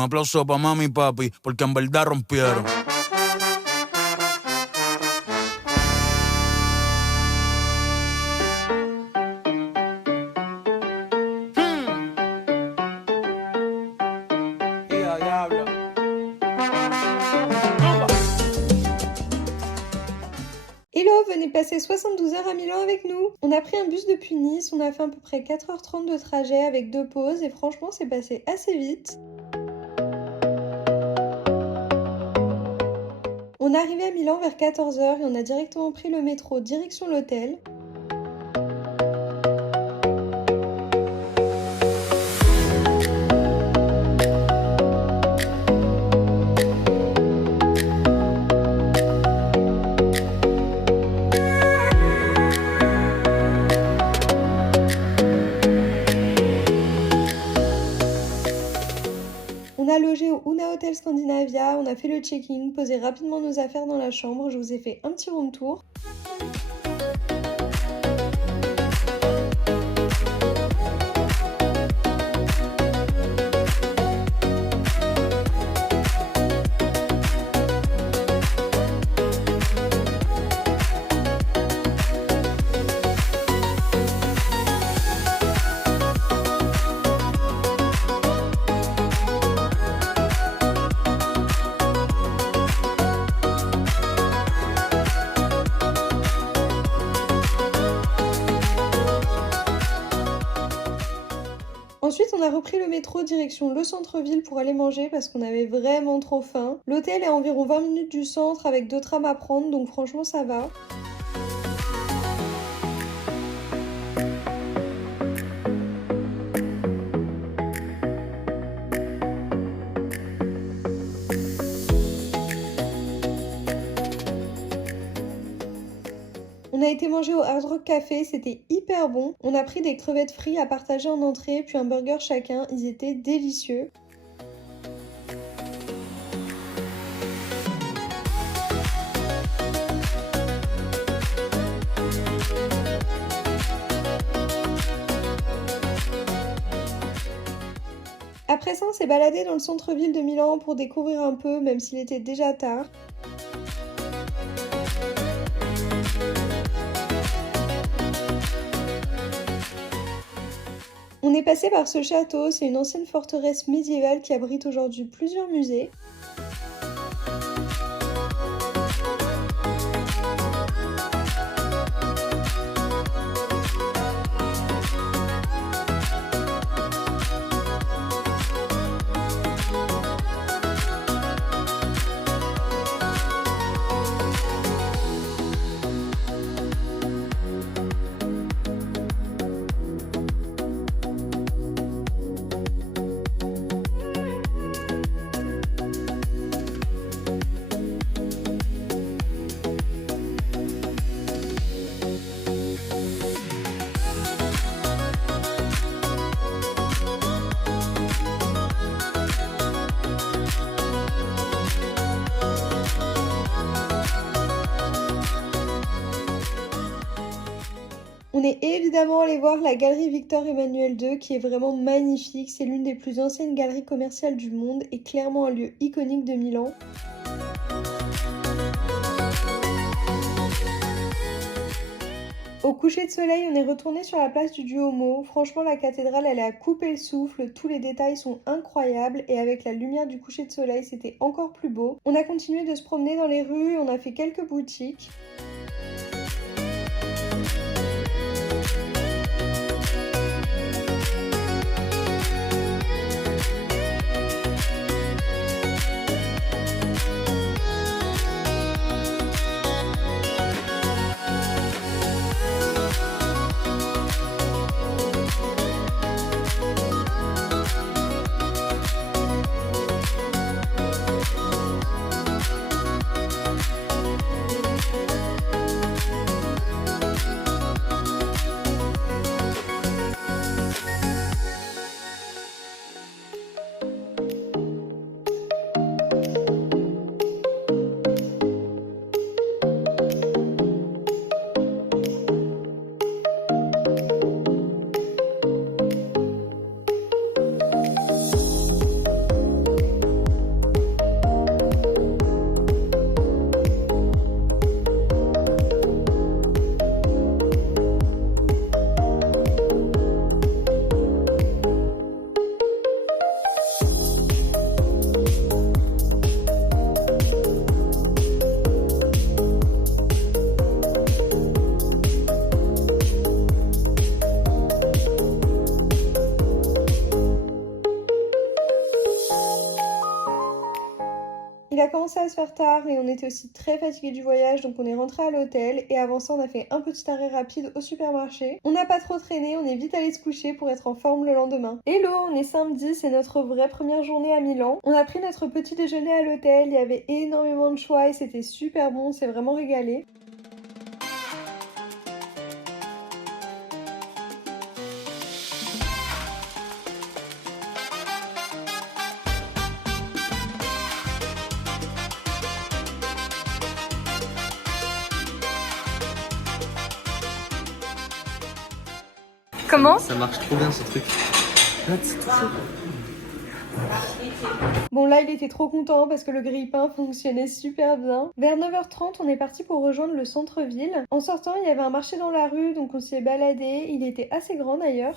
Un aplauso pa' mami y papi, porque en verdad rompieron. Hello, venez passer 72 heures à Milan avec nous. On a pris un bus depuis Nice, on a fait à peu près 4h30 de trajet avec 2 pauses et franchement c'est passé assez vite. On est arrivé à Milan vers 14h et on a directement pris le métro direction l'hôtel. On a logé au Una Hotel Scandinavia, on a fait le check-in, posé rapidement nos affaires dans la chambre, je vous ai fait un petit room tour. Ensuite, on a repris le métro direction le centre-ville pour aller manger parce qu'on avait vraiment trop faim. L'hôtel est à environ 20 minutes du centre avec 2 trams à prendre, donc franchement ça va. On a été manger au Hard Rock Café, c'était hyper bon. On a pris des crevettes frites à partager en entrée, puis un burger chacun, ils étaient délicieux. Après ça, on s'est baladé dans le centre-ville de Milan pour découvrir un peu, même s'il était déjà tard. On est passé par ce château, c'est une ancienne forteresse médiévale qui abrite aujourd'hui plusieurs musées. On est évidemment allé voir la galerie Victor Emmanuel II qui est vraiment magnifique. C'est l'une des plus anciennes galeries commerciales du monde et clairement un lieu iconique de Milan. Au coucher de soleil, on est retourné sur la place du Duomo. Franchement, la cathédrale, elle est à couper le souffle. Tous les détails sont incroyables et avec la lumière du coucher de soleil, c'était encore plus beau. On a continué de se promener dans les rues, on a fait quelques boutiques. commencé à se faire tard et on était aussi très fatigués du voyage, donc on est rentré à l'hôtel et avant ça on a fait un petit arrêt rapide au supermarché. On n'a pas trop traîné, on est vite allé se coucher pour être en forme le lendemain. Hello, on est samedi, c'est notre vraie première journée à Milan. On a pris notre petit déjeuner à l'hôtel, il y avait énormément de choix et c'était super bon, on s'est vraiment régalé. Comment? Ça marche trop bien ce truc. Là, c'est tout chaud. Bon là il était trop content parce que le grille-pain fonctionnait super bien. Vers 9h30 on est parti pour rejoindre le centre-ville. En sortant il y avait un marché dans la rue donc on s'y est baladé, il était assez grand d'ailleurs.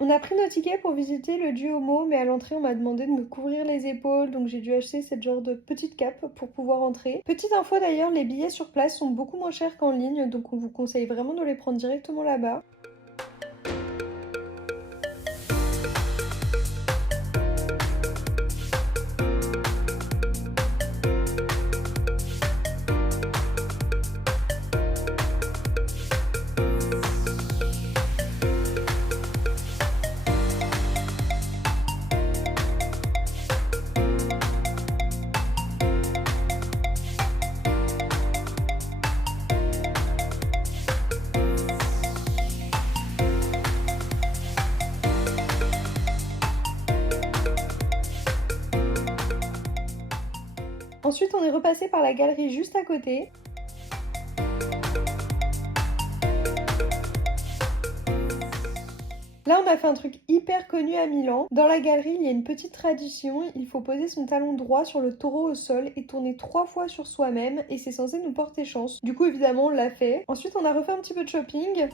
On a pris nos tickets pour visiter le Duomo, mais à l'entrée on m'a demandé de me couvrir les épaules, donc j'ai dû acheter cette genre de petite cape pour pouvoir entrer. Petite info d'ailleurs, les billets sur place sont beaucoup moins chers qu'en ligne, donc on vous conseille vraiment de les prendre directement là-bas. Ensuite, on est repassé par la galerie juste à côté. Là, on a fait un truc hyper connu à Milan. Dans la galerie, il y a une petite tradition. Il faut poser son talon droit sur le taureau au sol et tourner 3 fois sur soi-même et c'est censé nous porter chance. Du coup, évidemment, on l'a fait. Ensuite, on a refait un petit peu de shopping.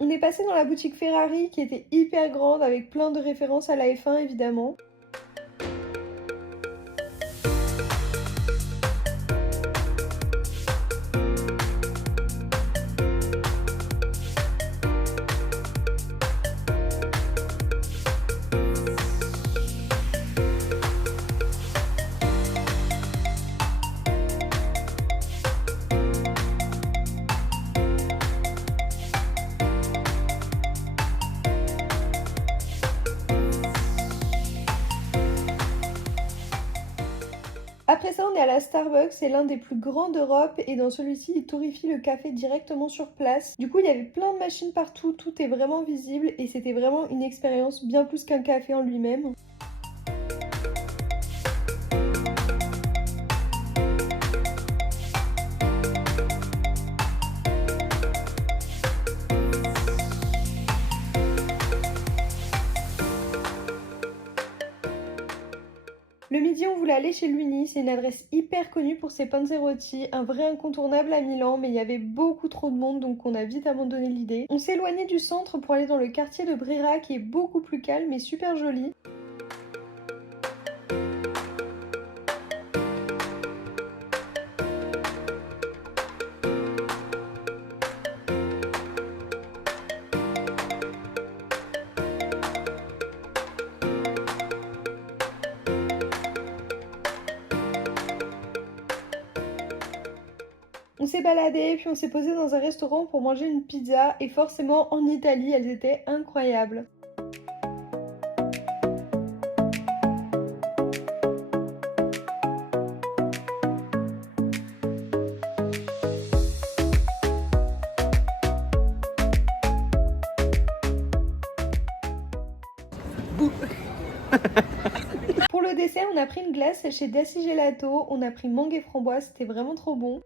On est passé dans la boutique Ferrari qui était hyper grande avec plein de références à la F1 évidemment. Après ça, on est à la Starbucks, c'est l'un des plus grands d'Europe et dans celui-ci, il torréfie le café directement sur place. Du coup, il y avait plein de machines partout, tout est vraiment visible et c'était vraiment une expérience bien plus qu'un café en lui-même. Le midi, on voulait aller chez Luni, c'est une adresse hyper connue pour ses panzerotti, un vrai incontournable à Milan, mais il y avait beaucoup trop de monde donc on a vite abandonné l'idée. On s'est éloigné du centre pour aller dans le quartier de Brera qui est beaucoup plus calme et super joli. On s'est baladé, puis on s'est posé dans un restaurant pour manger une pizza, et forcément en Italie, elles étaient incroyables. Pour le dessert, on a pris une glace chez Daci Gelato. On a pris mangue et framboise, c'était vraiment trop bon.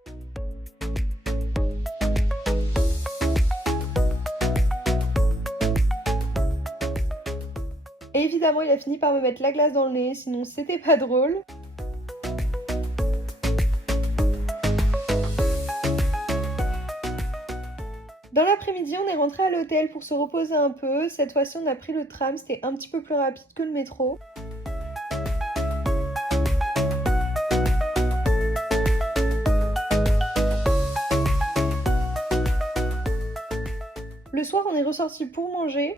Et évidemment, il a fini par me mettre la glace dans le nez, sinon c'était pas drôle. Dans l'après-midi, on est rentré à l'hôtel pour se reposer un peu. Cette fois-ci, on a pris le tram, c'était un petit peu plus rapide que le métro. Le soir, on est ressorti pour manger.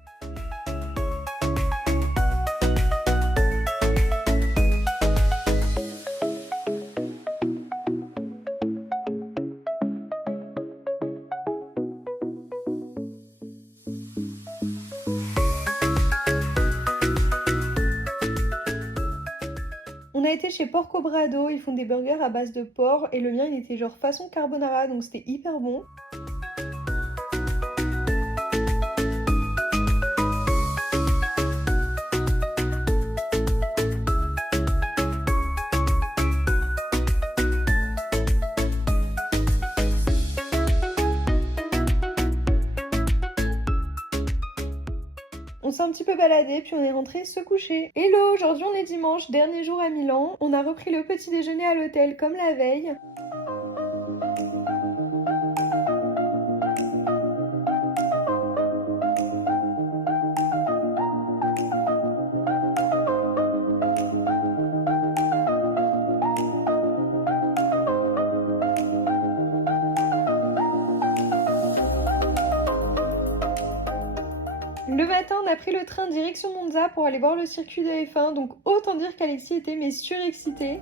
On a été chez Porco Brado, ils font des burgers à base de porc et le mien il était genre façon carbonara donc c'était hyper bon. On s'est un petit peu baladé, puis on est rentré se coucher. Hello, aujourd'hui on est dimanche, dernier jour à Milan. On a repris le petit déjeuner à l'hôtel comme la veille. Le matin, on a pris le train direction Monza pour aller voir le circuit de F1, donc autant dire qu'Alexis était mais surexcité.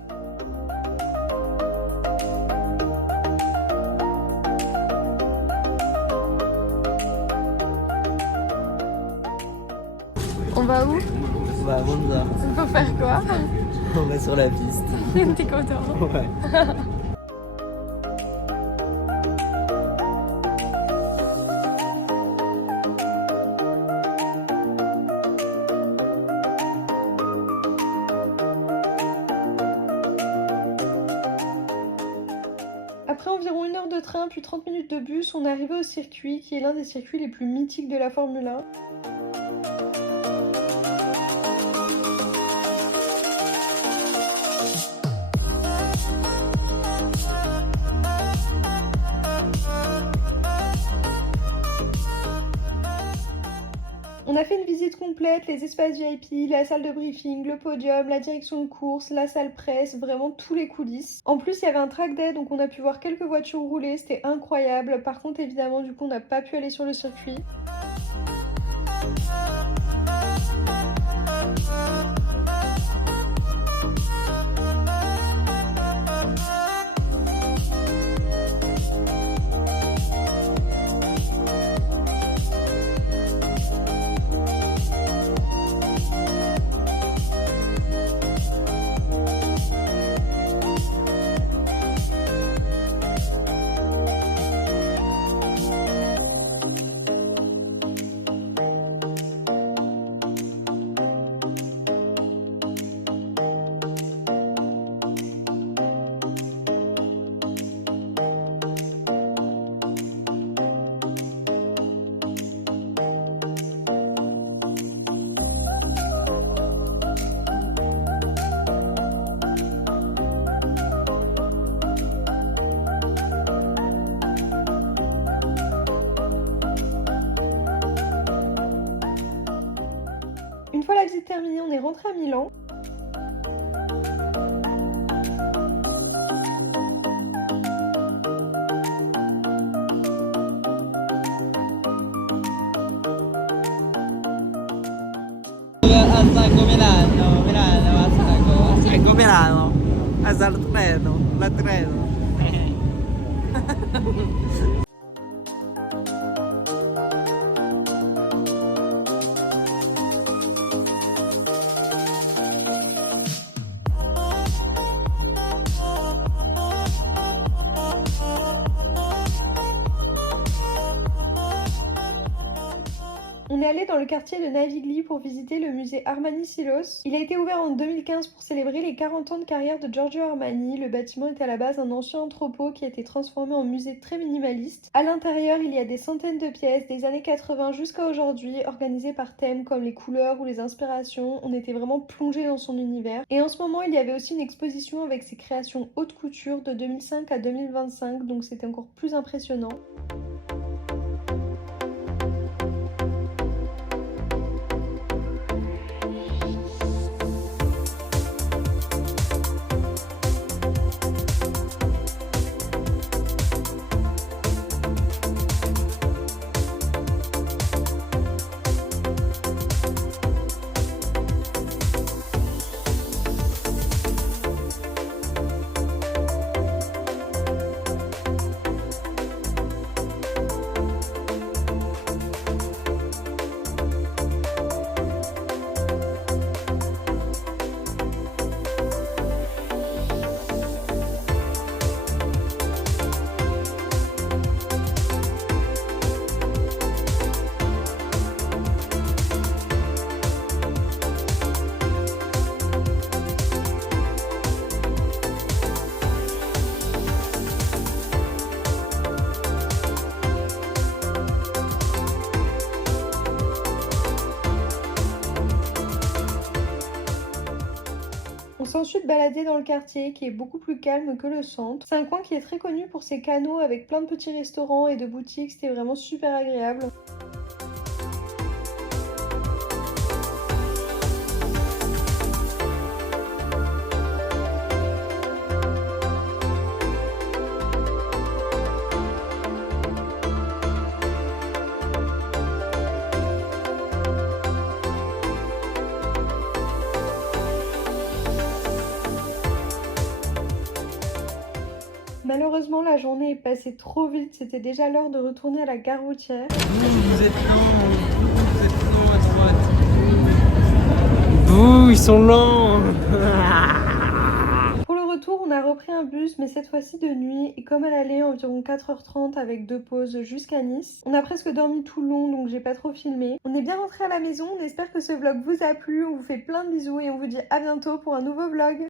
On va où? On va à Monza. On va faire quoi? On va sur la piste. T'es content? Ouais. Après environ 1 heure de train puis 30 minutes de bus, on est arrivé au circuit qui est l'un des circuits les plus mythiques de la Formule 1. On a fait une visite complète, les espaces VIP, la salle de briefing, le podium, la direction de course, la salle presse, vraiment tous les coulisses. En plus, il y avait un track day, donc on a pu voir quelques voitures rouler, c'était incroyable. Par contre, évidemment, du coup, on n'a pas pu aller sur le circuit. Une fois la visite terminée, on est rentré à Milan. Assago Milano, Milano, Assago. Assago Milano. Assago treno, la treno. On On est allé dans le quartier de Navigli pour visiter le musée Armani Silos. Il a été ouvert en 2015 pour célébrer les 40 ans de carrière de Giorgio Armani. Le bâtiment était à la base un ancien entrepôt qui a été transformé en musée très minimaliste. À l'intérieur, il y a des centaines de pièces des années 80 jusqu'à aujourd'hui, organisées par thème comme les couleurs ou les inspirations. On était vraiment plongé dans son univers. Et en ce moment, il y avait aussi une exposition avec ses créations haute couture de 2005 à 2025, donc c'était encore plus impressionnant. On s'est ensuite baladé dans le quartier qui est beaucoup plus calme que le centre. C'est un coin qui est très connu pour ses canaux avec plein de petits restaurants et de boutiques, c'était vraiment super agréable. Malheureusement, la journée est passée trop vite, c'était déjà l'heure de retourner à la gare routière. Vous êtes lents à droite. Vous, ils sont lents. Pour le retour, on a repris un bus, mais cette fois-ci de nuit, et comme elle allait environ 4h30 avec 2 pauses jusqu'à Nice. On a presque dormi tout le long, donc j'ai pas trop filmé. On est bien rentré à la maison, on espère que ce vlog vous a plu, on vous fait plein de bisous et on vous dit à bientôt pour un nouveau vlog.